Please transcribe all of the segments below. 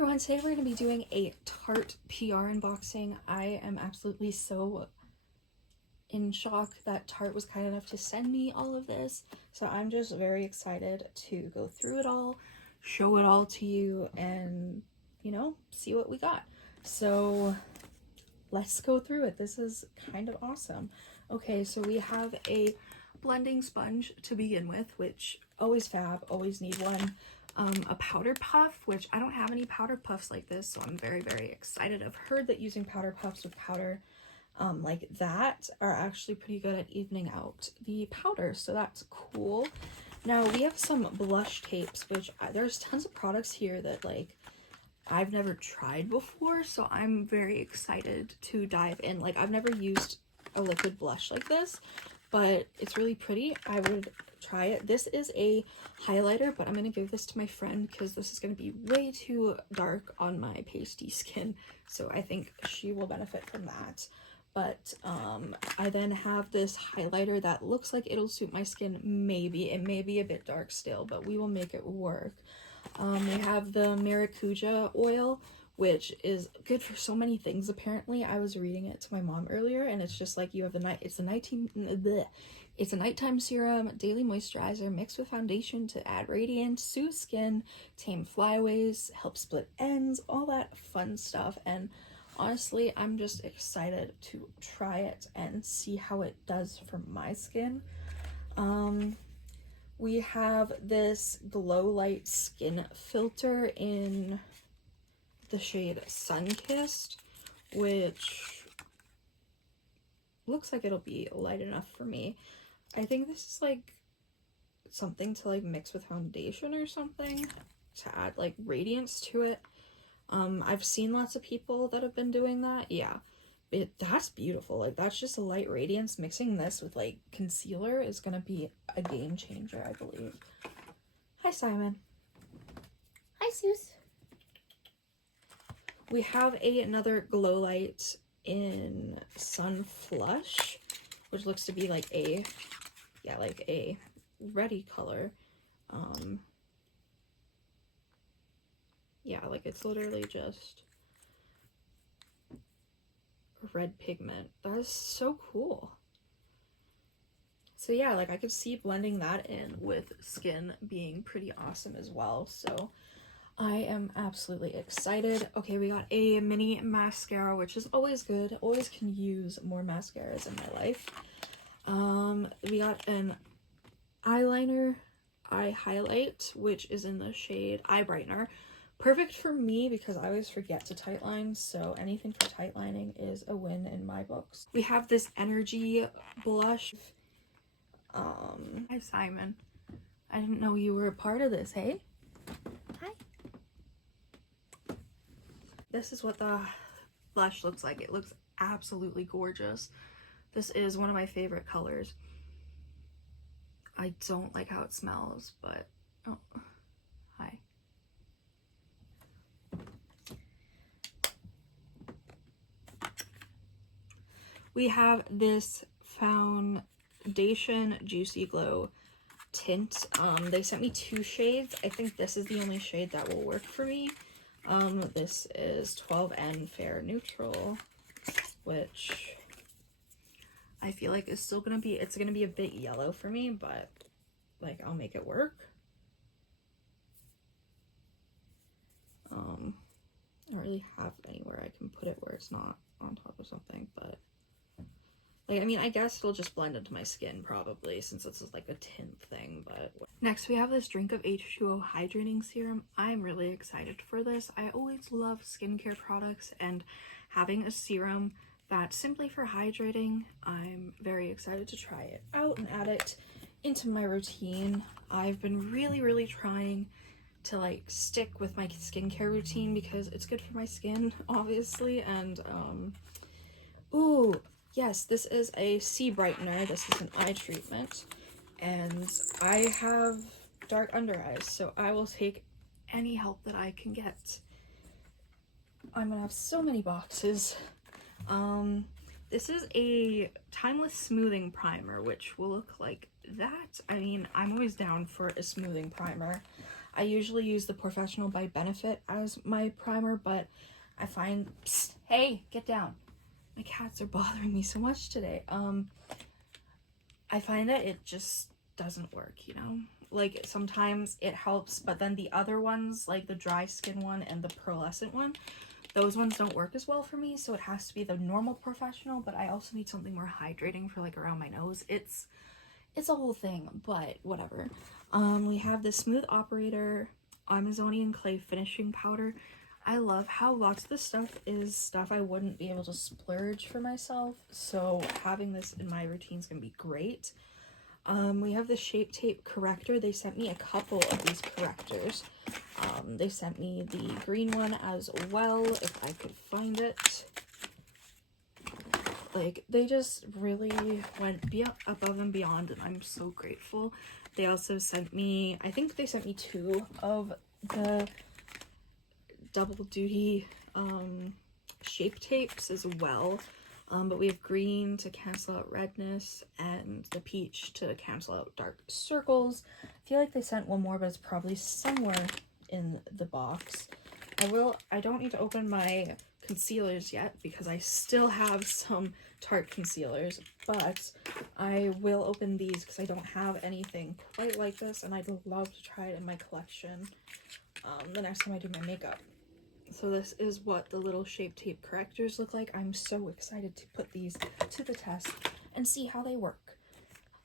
everyone, today we're going to be doing a Tarte PR unboxing. I am absolutely so in shock that Tarte was kind enough to send me all of this. So I'm just very excited to go through it all, show it all to you, and, you know, see what we got. So let's go through it. This is kind of awesome. Okay, so we have a blending sponge to begin with, which always fab, always need one. A powder puff, which I don't have any powder puffs like this, so I'm very, very excited. I've heard that using powder puffs with powder like that are actually pretty good at evening out the powder, so that's cool. Now we have some blush tapes, which there's tons of products here that like I've never tried before, so I'm very excited to dive in. Like, I've never used a liquid blush like this, but it's really pretty. I would try it. This is a highlighter, but I'm going to give this to my friend because this is going to be way too dark on my pasty skin, so I think she will benefit from that. But I then have this highlighter that looks like it'll suit my skin. Maybe it may be a bit dark still, but we will make it work. We have the maracuja oil, which is good for so many things. Apparently, I was reading it to my mom earlier, and it's just like you have it's a nighttime serum, daily moisturizer mixed with foundation to add radiance, soothe skin, tame flyaways, help split ends, all that fun stuff. And honestly, I'm just excited to try it and see how it does for my skin. We have this Glow Light Skin Filter in the shade Sunkissed, which looks like it'll be light enough for me. I think this is like something to like mix with foundation or something to add like radiance to it. I've seen lots of people that have been doing that. Yeah, that's beautiful. Like, that's just a light radiance. Mixing this with like concealer is gonna be a game changer, I believe. Hi, Simon. Hi, Seuss. We have another Glow Light in Sun Flush, which looks to be like a, yeah, like a reddy color. Yeah, like it's literally just red pigment. That is so cool. So yeah, like I could see blending that in with skin being pretty awesome as well. So I am absolutely excited. Okay, we got a mini mascara, which is always good. Always can use more mascaras in my life. We got an eyeliner eye highlight, which is in the shade Eye Brightener. Perfect for me because I always forget to tightline, so anything for tightlining is a win in my books. We have this Energy blush. Hi, Simon. I didn't know you were a part of this, hey? Hi. This is what the blush looks like. It looks absolutely gorgeous. This is one of my favorite colors. I don't like how it smells, but oh, hi. We have this foundation Juicy Glow tint. They sent me 2 shades. I think this is the only shade that will work for me. This is 12N Fair Neutral, which I feel like is still gonna be, it's gonna be a bit yellow for me, but like I'll make it work. I don't really have anywhere I can put it where it's not on top of something, but like, I mean, I guess it'll just blend into my skin probably since this is like a tint thing. But next we have this Drink of H2O hydrating serum. I'm really excited for this. I always love skincare products, and having a serum that's simply for hydrating, I'm very excited to try it out and add it into my routine. I've been really trying to like stick with my skincare routine because it's good for my skin, obviously. And ooh, yes, this is a C brightener. This is an eye treatment, and I have dark under eyes, so I will take any help that I can get. I'm gonna have so many boxes. This is a timeless smoothing primer, which will look like that. I mean, I'm always down for a smoothing primer. I usually use the Professional by Benefit as my primer, but I find, psst, hey, get down. My cats are bothering me so much today. I find that it just doesn't work, you know? Like, sometimes it helps, but then the other ones, like the dry skin one and the pearlescent one, those ones don't work as well for me, so it has to be the normal Professional, but I also need something more hydrating for, like, around my nose. It's a whole thing, but whatever. We have the Smooth Operator Amazonian Clay Finishing Powder. I love how lots of this stuff is stuff I wouldn't be able to splurge for myself, so having this in my routine is going to be great. We have the Shape Tape Corrector. They sent me a couple of these correctors. They sent me the green one as well, if I could find it. Like, they just really went above and beyond, and I'm so grateful. They also sent me, I think they sent me 2 of the double duty shape tapes as well. But we have green to cancel out redness and the peach to cancel out dark circles. I feel like they sent one more, but it's probably somewhere in the box. I don't need to open my concealers yet because I still have some Tarte concealers, but I will open these because I don't have anything quite like this, and I'd love to try it in my collection the next time I do my makeup. So this is what the little Shape Tape correctors look like. I'm so excited to put these to the test and see how they work.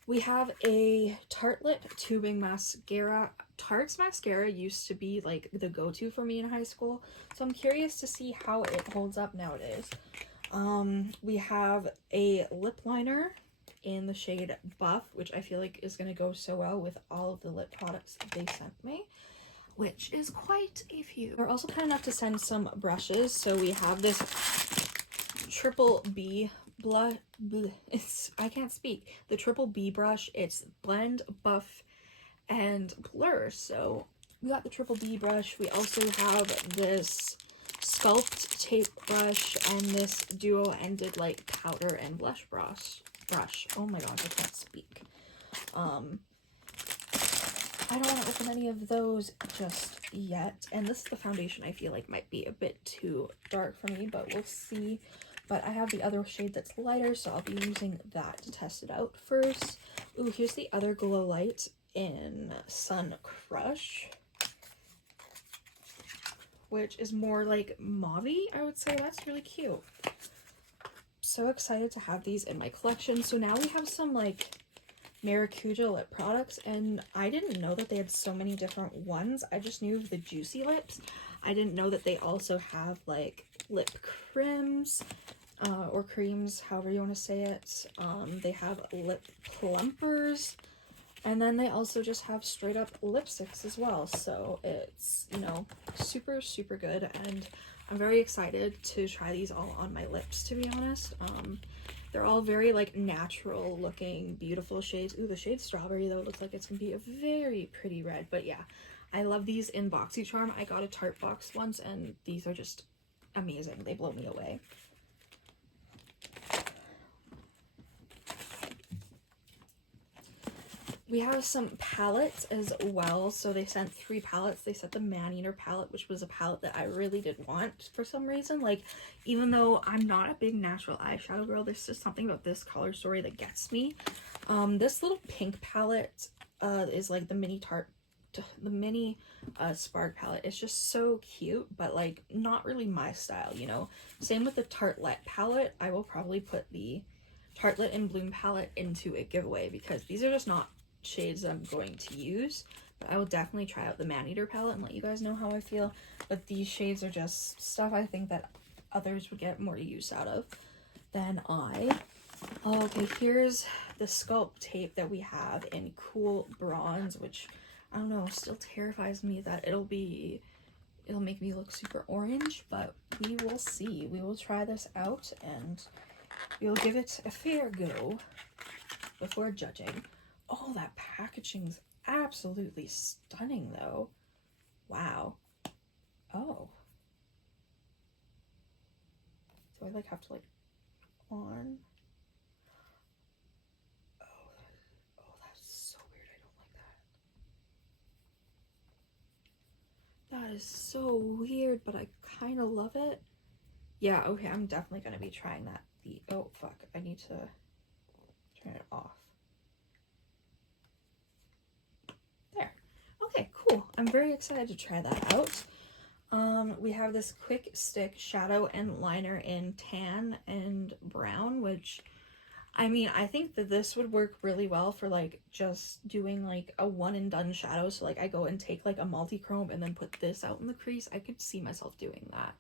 We have a Tartelette tubing mascara. Tarte's mascara used to be like the go-to for me in high school, so I'm curious to see how it holds up nowadays. We have a lip liner in the shade Buff, which I feel like is going to go so well with all of the lip products they sent me, which is quite a few. They're also kind enough to send some brushes, so we have this Triple B I can't speak. The Triple B brush. It's Blend, Buff, and Blur. So we got the Triple B brush. We also have this Sculpt tape brush and this duo-ended like powder and blush brush. Oh my gosh, I can't speak. I don't want to open any of those just yet. And this is the foundation I feel like might be a bit too dark for me, but we'll see. But I have the other shade that's lighter, so I'll be using that to test it out first. Ooh, here's the other Glow Light in Sun Crush, which is more like mauve-y, I would say. That's really cute. So excited to have these in my collection. So now we have some like Maracuja lip products, and I didn't know that they had so many different ones. I just knew of the Juicy Lips. I didn't know that they also have like lip creams or creams, however you want to say it. They have lip plumpers, and then they also just have straight up lipsticks as well. So it's, you know, super, super good, and I'm very excited to try these all on my lips, to be honest. They're all very like natural looking, beautiful shades. Ooh, the shade Strawberry though looks like it's gonna be a very pretty red, but yeah, I love these in BoxyCharm. I got a Tarte box once, and these are just amazing. They blow me away. We have some palettes as well. So they sent 3 palettes. They sent the Maneater palette, which was a palette that I really did want for some reason. Like, even though I'm not a big natural eyeshadow girl, there's just something about this color story that gets me. This little pink palette is like the mini Spark palette. It's just so cute, but like not really my style, you know. Same with the Tartelette palette. I will probably put the Tartelette and Bloom palette into a giveaway because these are just not shades I'm going to use, but I will definitely try out the Maneater palette and let you guys know how I feel. But these shades are just stuff I think that others would get more use out of than I. Okay, here's the Sculpt tape that we have in Cool Bronze, which I don't know, still terrifies me that it'll make me look super orange, but we will see. We will try this out and we'll give it a fair go before judging. Oh, that packaging's absolutely stunning, though. Wow. Oh. So I, like, have to, like, on. Oh, that's so weird. I don't like That is so weird, but I kind of love it. Yeah, okay, I'm definitely going to be trying that. Oh, fuck, I need to turn it off. There. Okay, cool. I'm very excited to try that out. We have this quick stick shadow and liner in tan and brown, which, I mean, I think that this would work really well for like just doing like a one and done shadow. So like I go and take like a multi-chrome and then put this out in the crease. I could see myself doing that.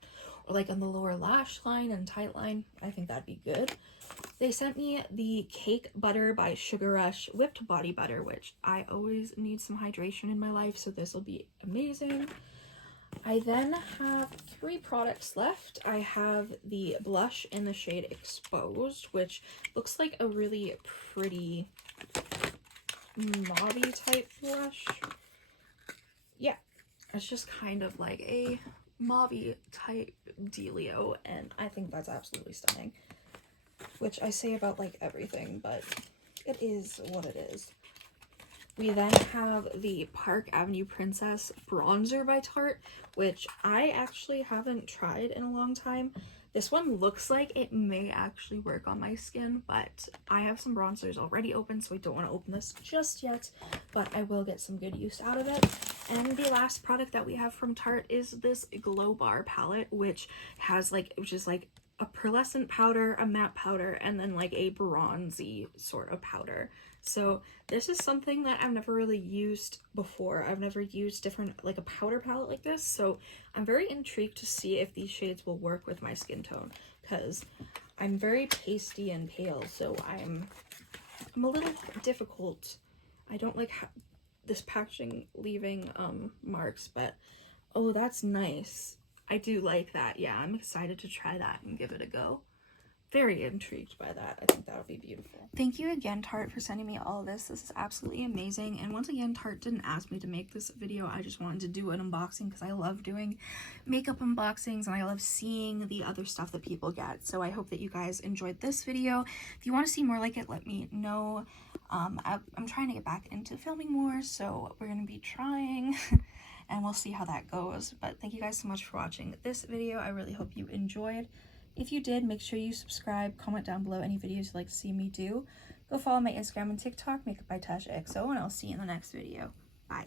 Or like on the lower lash line and tight line. I think that'd be good. They sent me the Cake Butter by Sugar Rush whipped body butter, which I always need some hydration in my life, so this will be amazing. I then have 3 products left. I have the blush in the shade Exposed, which looks like a really pretty mauve type blush. Yeah, it's just kind of like a mauve type dealio, and I think that's absolutely stunning. Which I say about like everything, but it is what it is. We then have the Park Avenue Princess Bronzer by Tarte, which I actually haven't tried in a long time. This one looks like it may actually work on my skin, but I have some bronzers already open, so I don't want to open this just yet, but I will get some good use out of it. And the last product that we have from Tarte is this Glow Bar palette, which is like a pearlescent powder, a matte powder, and then like a bronzy sort of powder. So this is something that I've never really used before. I've never used different, like a powder palette like this, so I'm very intrigued to see if these shades will work with my skin tone, because I'm very pasty and pale, so I'm a little difficult. I don't like this packaging leaving marks, but oh, that's nice. I do like that. Yeah, I'm excited to try that and give it a go. Very intrigued by that. I think that'll be beautiful. Thank you again, Tarte, for sending me all of this. This is absolutely amazing. And once again, Tarte didn't ask me to make this video. I just wanted to do an unboxing because I love doing makeup unboxings and I love seeing the other stuff that people get. So I hope that you guys enjoyed this video. If you want to see more like it, let me know. I'm trying to get back into filming more, so we're going to be trying. And we'll see how that goes. But thank you guys so much for watching this video. I really hope you enjoyed. If you did, make sure you subscribe, comment down below any videos you'd like to see me do. Go follow my Instagram and TikTok, Makeup by TashaXO, and I'll see you in the next video. Bye.